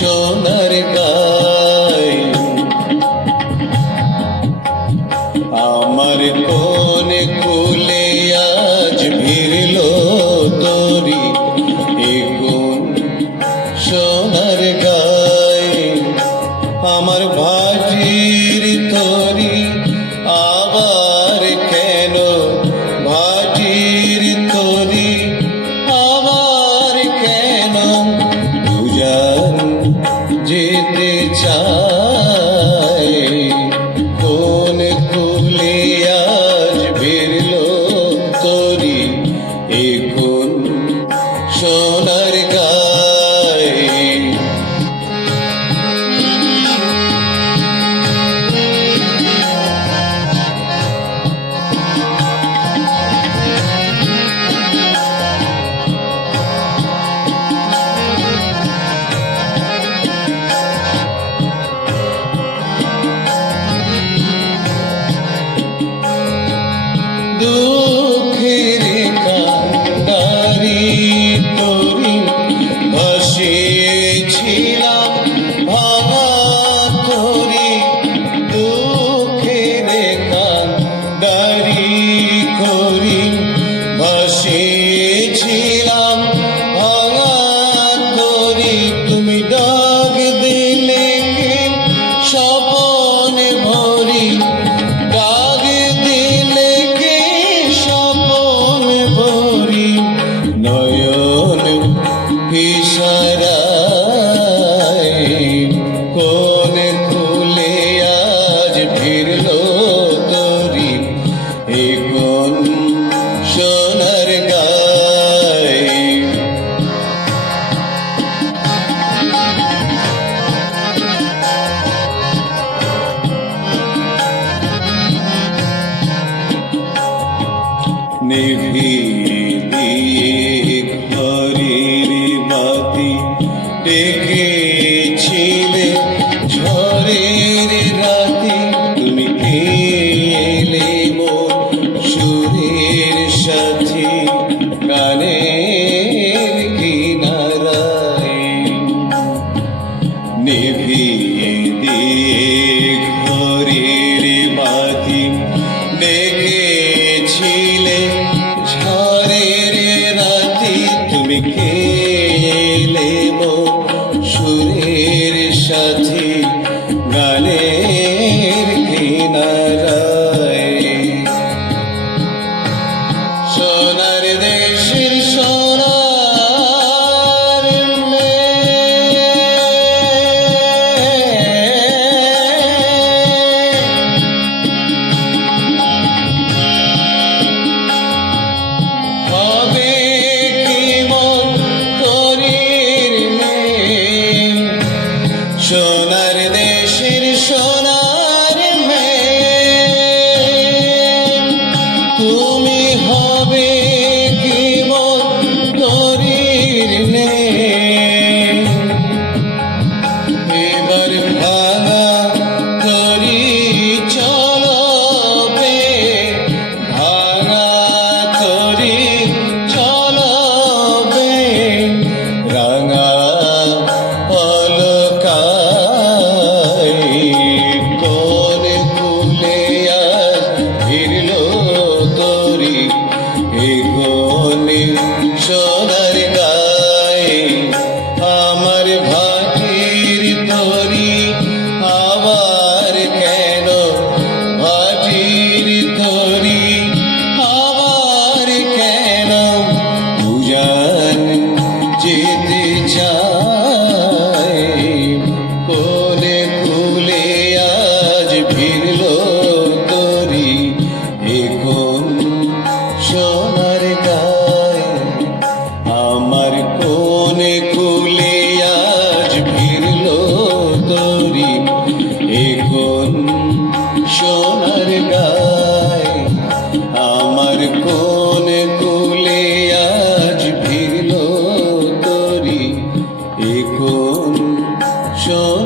সোনার গাই। আমার কোনে কুলে আজ ভিড়ল তরি। এগুন সোনার গাই। আমার ভাটির তরি আবার কেন? ভাটির তরি আবার কেন? পূজা যেতে চাই nem vi. সোনার দেশের সোনার সোনার গায়ে এখন সোনার